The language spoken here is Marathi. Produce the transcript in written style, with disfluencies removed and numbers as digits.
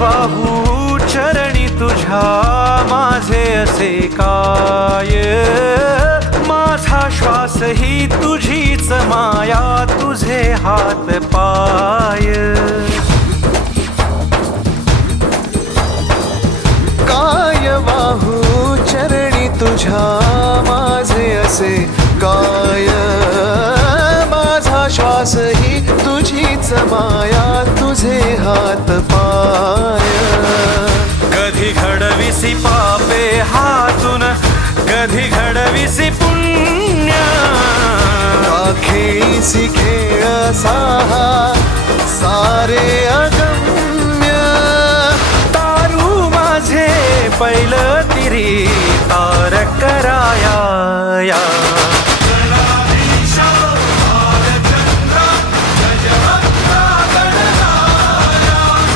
वाहू चरणी तुझ्या माझे असे काय, माझा श्वास ही तुझीच माया, तुझे हात पाय. काय वाहू चरणी तुझ्या माझे असे काय, माझा श्वास ही तुझीच माया, तुझे हात पाय. कधी घडविसी पापे हातून, कधी घडविसी पुण्य, खेळीसी खेळ साहा सारे अगम्य. तारू माझे पैल तिरी तार कराया या.